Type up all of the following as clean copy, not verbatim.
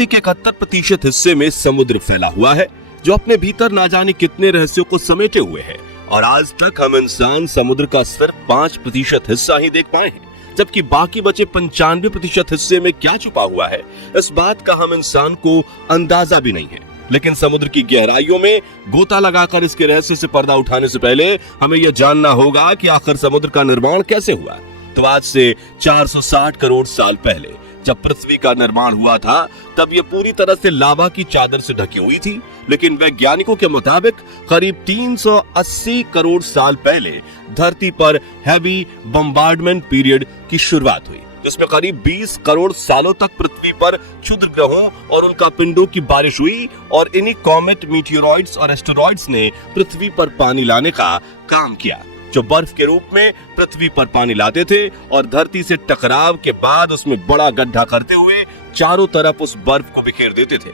धरती के 71% हिस्से में समुद्र फैला हुआ है, जो अपने भीतर ना जाने कितने रहस्यों को समेटे हुए है। और आज तक हम इंसान समुद्र का सिर्फ 5% हिस्सा ही देख पाए हैं, जबकि बाकी बचे 95% हिस्से में क्या छुपा हुआ है, इस बात का हम इंसान को अंदाजा भी नहीं है। लेकिन समुद्र की गहराइयों में गोता लगाकर इसके रहस्य से पर्दा उठाने से पहले हमें यह जानना होगा कि आखिर समुद्र का निर्माण कैसे हुआ। तो आज से 460 करोड़ साल पहले जब पृथ्वी का निर्माण हुआ था, तब यह पूरी तरह से लावा की चादर से ढकी हुई थी। लेकिन वैज्ञानिकों के मुताबिक करीब 380 करोड़ साल पहले धरती पर हैवी बम्बार्डमेंट पीरियड की शुरुआत हुई, जिसमें करीब 20 करोड़ सालों तक पृथ्वी पर क्षुद्र ग्रहों और उनका पिंडों की बारिश हुई। और इन्हीं कॉमेट, मीटियोरॉइड्स और एस्टेरॉइड्स ने पृथ्वी पर पानी लाने का काम किया, जो बर्फ के रूप में पृथ्वी पर पानी लाते थे और धरती से टकराव के बाद उसमें बड़ा गड्ढा करते हुए चारों तरफ उस बर्फ को बिखेर देते थे।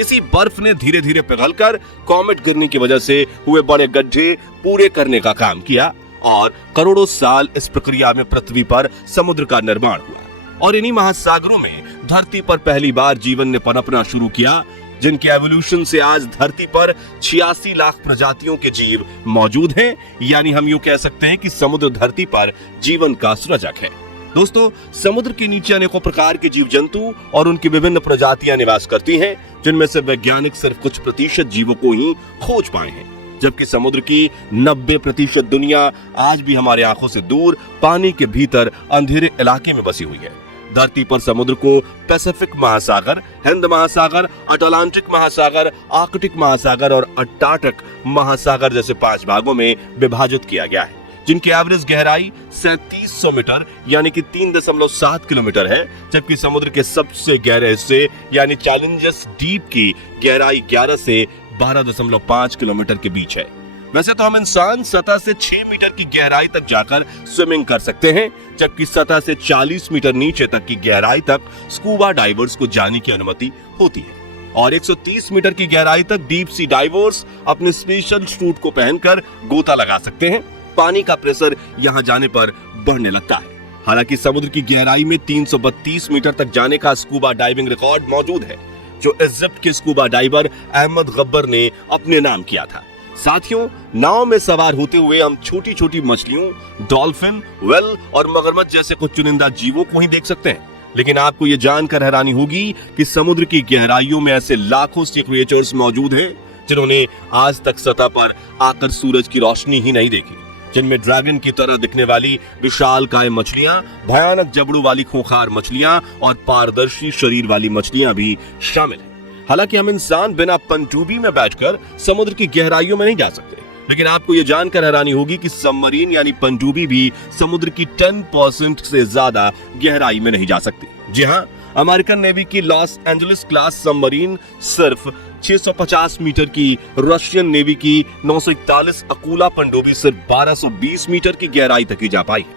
इसी बर्फ ने धीरे धीरे पिघलकर कॉमेट गिरने की वजह से हुए बड़े गड्ढे पूरे करने का काम किया और करोड़ों साल इस प्रक्रिया में पृथ्वी पर समुद्र का निर्माण हुआ। और इन्हीं महासागरों में धरती पर पहली बार जीवन ने पनपना शुरू किया, जिनके एवोल्यूशन से आज धरती पर 86 लाख प्रजातियों के जीव मौजूद हैं। यानी हम यूं कह सकते हैं कि समुद्र धरती पर जीवन का सृजक है। दोस्तों, समुद्र के नीचे अनेकों प्रकार के जीव जंतु और उनकी विभिन्न प्रजातियां निवास करती हैं, जिनमें से वैज्ञानिक सिर्फ कुछ प्रतिशत जीवों को ही खोज पाए हैं, जबकि समुद्र की 90% दुनिया आज भी हमारे आंखों से दूर पानी के भीतर अंधेरे इलाके में बसी हुई है। धरती पर समुद्र को पैसिफिक महासागर, हिंद महासागर, अटलांटिक महासागर, आर्कटिक महासागर और अंटार्कटिक महासागर जैसे 5 भागों में विभाजित किया गया है, जिनकी एवरेज गहराई 3700 मीटर यानी कि 3.7 किलोमीटर है। जबकि समुद्र के सबसे गहरे हिस्से यानी चैलेंजेस डीप की गहराई 11 से 12.5 किलोमीटर के बीच है। वैसे तो हम इंसान सतह से 6 मीटर की गहराई तक जाकर स्विमिंग कर सकते हैं, जबकि सतह से 40 मीटर नीचे तक की गहराई तक स्कूबा डाइवर्स को जाने की अनुमति होती है। और 130 मीटर की गहराई तक डीप सी डाइवर्स अपने स्पेशल सूट को पहनकर गोता लगा सकते हैं। पानी का प्रेशर यहां जाने पर बढ़ने लगता है। हालांकि समुद्र की गहराई में 332 मीटर तक जाने का स्कूबा डाइविंग रिकॉर्ड मौजूद है, जो इजिप्ट के स्कूबा डाइवर अहमद गब्बर ने अपने नाम किया था। साथियों, नाव में सवार होते हुए हम छोटी छोटी मछलियों, डॉल्फिन, वेल और मगरमच्छ जैसे कुछ चुनिंदा जीवों को ही देख सकते हैं। लेकिन आपको ये जानकर हैरानी होगी कि समुद्र की गहराइयों में ऐसे लाखों सी क्रिएचर्स मौजूद हैं, जिन्होंने आज तक सतह पर आकर सूरज की रोशनी ही नहीं देखी, जिनमें ड्रैगन की तरह दिखने वाली विशालकाय मछलियां, भयानक जबड़ों वाली खूंखार मछलियां और पारदर्शी शरीर वाली मछलियां भी शामिल हैं। हालांकि हम इंसान बिना पनडुब्बी में बैठकर समुद्र की गहराइयों में नहीं जा सकते, लेकिन आपको यह जानकर हैरानी होगी कि सबमरीन यानी पनडुब्बी भी समुद्र की 10% से ज्यादा गहराई में नहीं जा सकती। जी हाँ, अमेरिकन नेवी की लॉस एंजलिस क्लास सबमरीन सिर्फ 650 मीटर की, रशियन नेवी की 941 अकूला पनडुब्बी सिर्फ 1220 मीटर की गहराई तक ही जा पाई है,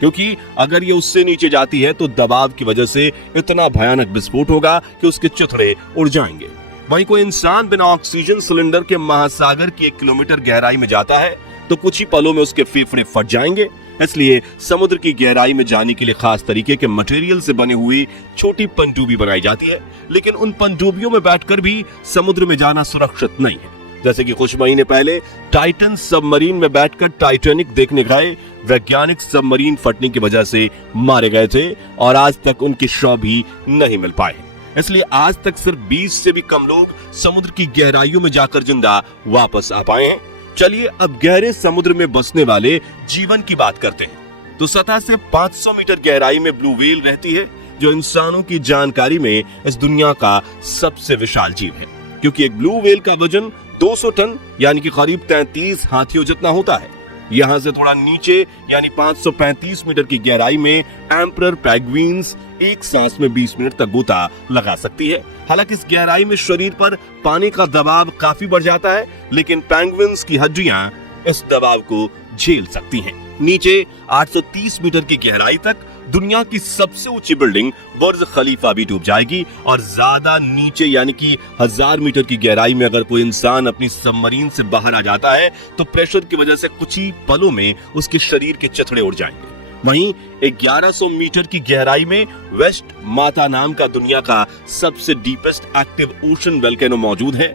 क्योंकि अगर ये उससे नीचे जाती है तो दबाव की वजह से इतना भयानक विस्फोट होगा कि उसके चिथड़े उड़ जाएंगे। वहीं कोई इंसान बिना ऑक्सीजन सिलेंडर के महासागर की 1 किलोमीटर गहराई में जाता है तो कुछ ही पलों में उसके फेफड़े फट जाएंगे। इसलिए समुद्र की गहराई में जाने के लिए खास तरीके के मटेरियल से बनी हुई छोटी पनडुब्बी बनाई जाती है। लेकिन उन पनडुब्बियों में बैठकर भी समुद्र में जाना सुरक्षित नहीं है। जैसे कि कुछ महीने पहले टाइटन सबमरीन में बैठकर टाइटैनिक देखने गए वैज्ञानिक सबमरीन फटने की वजह से मारे गए थे और आज तक उनके शव भी नहीं मिल पाए। इसलिए आज तक सिर्फ 20 से भी कम लोग समुद्र की गहराइयों में जाकर जिंदा वापस आ पाए हैं। चलिए अब गहरे समुद्र में बसने वाले जीवन की बात करते हैं। तो सतह से 500 मीटर गहराई में ब्लू व्हेल रहती है, जो इंसानों की जानकारी में इस दुनिया का सबसे विशाल जीव है, क्योंकि एक ब्लू व्हेल का वजन 200 टन यानी कि करीब 33 हाथियों जितना होता है। यहाँ से थोड़ा नीचे यानी 535 मीटर की गहराई में एम्परर पेंगुइन्स एक सांस में 20 मिनट तक गोता लगा सकती है। हालांकि इस गहराई में शरीर पर पानी का दबाव काफी बढ़ जाता है, लेकिन पेंगुइन्स की हड्डियां इस दबाव को झेल सकती हैं। नीचे 830 मीटर की गहराई तक दुनिया की सबसे ऊंची बिल्डिंग बुर्ज खलीफा भी डूब जाएगी और ज्यादा नीचे यानी कि 1000 मीटर की गहराई में अगर कोई इंसान अपनी सबमरीन से बाहर आ जाता है तो प्रेशर की वजह से कुछ ही पलों में उसके शरीर के चिथड़े उड़ जाएंगे। वहीं 1100 मीटर की गहराई में वेस्ट माता नाम का दुनिया का सबसे डीपेस्ट एक्टिव ओशन वोल्केनो मौजूद है।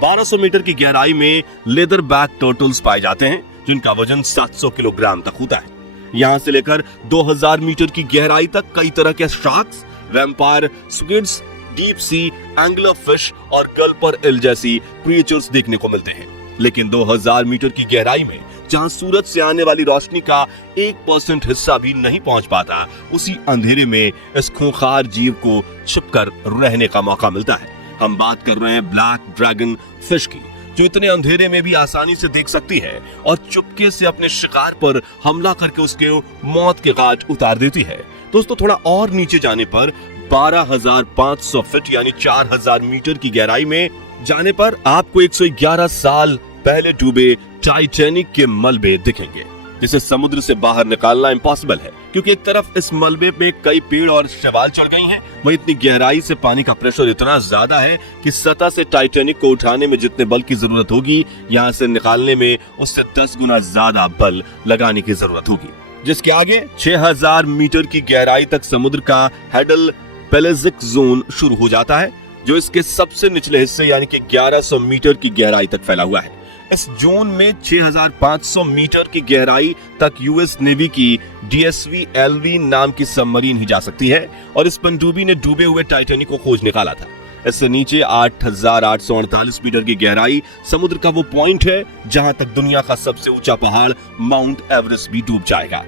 1200 मीटर की गहराई में लेदर बैक टर्टल्स पाए जाते हैं जिनका वजन 700 किलोग्राम तक होता है। यहां से लेकर 2000 मीटर की गहराई तक कई तरह के sharks, vampire, squids, deep sea angler fish और गल्पर एल जैसी क्रिएचर्स देखने को मिलते हैं। लेकिन 2000 मीटर की गहराई में जहां सूरज से आने वाली रोशनी का 1% हिस्सा भी नहीं पहुंच पाता, उसी अंधेरे में इस खूंखार जीव को छिपकर रहने का मौका मिलता है। हम बात कर रहे हैं ब्लैक ड्रैगन फिश की, जो इतने अंधेरे में भी आसानी से देख सकती है और चुपके से अपने शिकार पर हमला करके उसके मौत के घाट उतार देती है। दोस्तों, थोड़ा और नीचे जाने पर 12,500 फीट यानी 4000 मीटर की गहराई में जाने पर आपको 111 साल पहले डूबे टाइटैनिक के मलबे दिखेंगे, जिसे समुद्र से बाहर निकालना इम्पॉसिबल है, क्योंकि एक तरफ इस मलबे में कई पेड़ और शैवाल चढ़ गई हैं, वहीं इतनी गहराई से पानी का प्रेशर इतना ज्यादा है कि सतह से टाइटैनिक को उठाने में जितने बल की जरूरत होगी, यहाँ से निकालने में उससे 10 गुना ज्यादा बल लगाने की जरूरत होगी, जिसके आगे 6000 मीटर की गहराई तक समुद्र का हेडल पेलेजिक जोन शुरू हो जाता है, जो इसके सबसे निचले हिस्से यानी कि 1100 मीटर की गहराई तक फैला हुआ है। इस जोन में 6500 मीटर की गहराई तक यूएस नेवी की डीएसवी एलवी नाम की सबमरीन ही जा सकती है और इस पनडुब्बी ने डूबे हुए टाइटैनिक को खोज निकाला था। इससे नीचे 8848 मीटर की गहराई समुद्र का वो पॉइंट है जहां तक दुनिया का सबसे ऊंचा पहाड़ माउंट एवरेस्ट भी डूब जाएगा।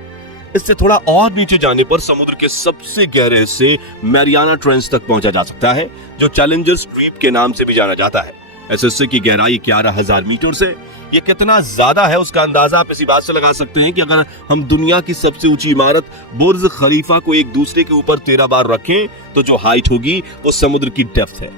इससे थोड़ा और नीचे जाने पर समुद्र के सबसे गहरे हिस्से मैरियाना ट्रेंच तक पहुंचा जा सकता है, जो चैलेंजर्स द्वीप के नाम से भी जाना जाता है। इस हिस्से की गहराई 11000 मीटर से ये कितना ज्यादा है उसका अंदाजा आप इसी बात से लगा सकते हैं कि अगर हम दुनिया की सबसे ऊंची इमारत बुर्ज खलीफा को एक दूसरे के ऊपर 13 बार रखें तो जो हाइट होगी वो समुद्र की डेप्थ है।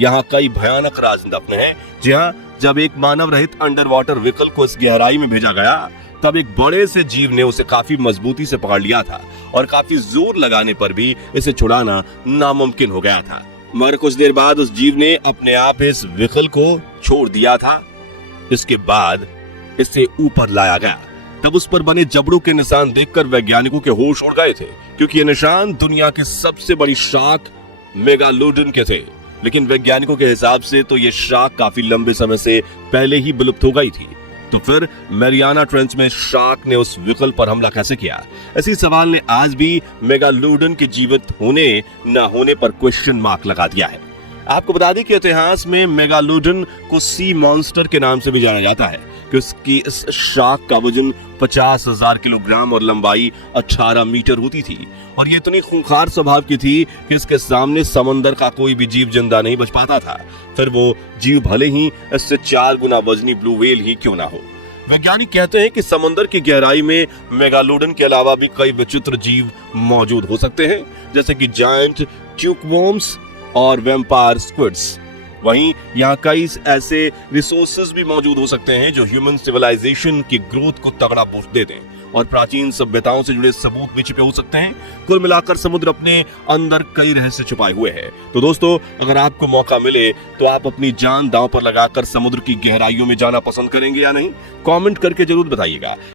यहाँ कई भयानक राज दफन हैं। जी हाँ, जब एक मानव रहित अंडर वाटर व्हीकल को इस गहराई में भेजा गया तब एक बड़े से जीव ने उसे काफी मजबूती से पकड़ लिया था और काफी जोर लगाने पर भी इसे छुड़ाना नामुमकिन हो गया था। मगर कुछ देर बाद उस जीव ने अपने आप इस व्हीकल को छोड़ दिया था। इसके बाद इसे ऊपर लाया गया। तब उस पर बने जबड़ों के निशान देखकर वैज्ञानिकों के होश उड़ गए थे, क्योंकि ये निशान दुनिया की सबसे बड़ी शार्क मेगालोडन के थे। लेकिन वैज्ञानिकों के हिसाब से तो ये शार्क काफी लंबे समय से पहले ही विलुप्त हो गई थी। तो फिर मैरियाना ट्रेंच में शार्क ने उस व्हीकल पर हमला कैसे किया? इसी सवाल ने आज भी मेगालोडन के जीवित होने न होने पर क्वेश्चन मार्क लगा दिया है। आपको बता दें कि इतिहास में मेगालोडन को सी मॉन्स्टर के नाम से भी जाना जाता है, कि उसकी इस शार्क का वजन 50,000 किलोग्राम और लंबाई 18 मीटर होती थी और ये इतनी खूंखार स्वभाव की थी कि इसके सामने समंदर का कोई भी जीव जिंदा नहीं बच पाता था, फिर वो जीव भले ही इससे 4 गुना वजनी ब्लू व्हेल ही क्यों ना हो। वैज्ञानिक कहते हैं कि समंदर की गहराई में मेगालोडन के अलावा भी कई विचित्र जीव मौजूद हो सकते हैं, जैसे कि जायंट ट्यूकवॉर्म्स और वैम्पायर स्क्विड्स। वहीं यहाँ कई ऐसे रिसोर्सेज भी मौजूद हो सकते हैं जो ह्यूमन सिविलाइजेशन की ग्रोथ को तगड़ा बूस्ट दे दें और प्राचीन सभ्यताओं से जुड़े सबूत भी छिपे हो सकते हैं। कुल मिलाकर समुद्र अपने अंदर कई रहस्य छुपाए हुए हैं। तो दोस्तों, अगर आपको मौका मिले तो आप अपनी जान दांव पर लगाकर समुद्र की गहराइयों में जाना पसंद करेंगे या नहीं? कमेंट करके जरूर बताइएगा।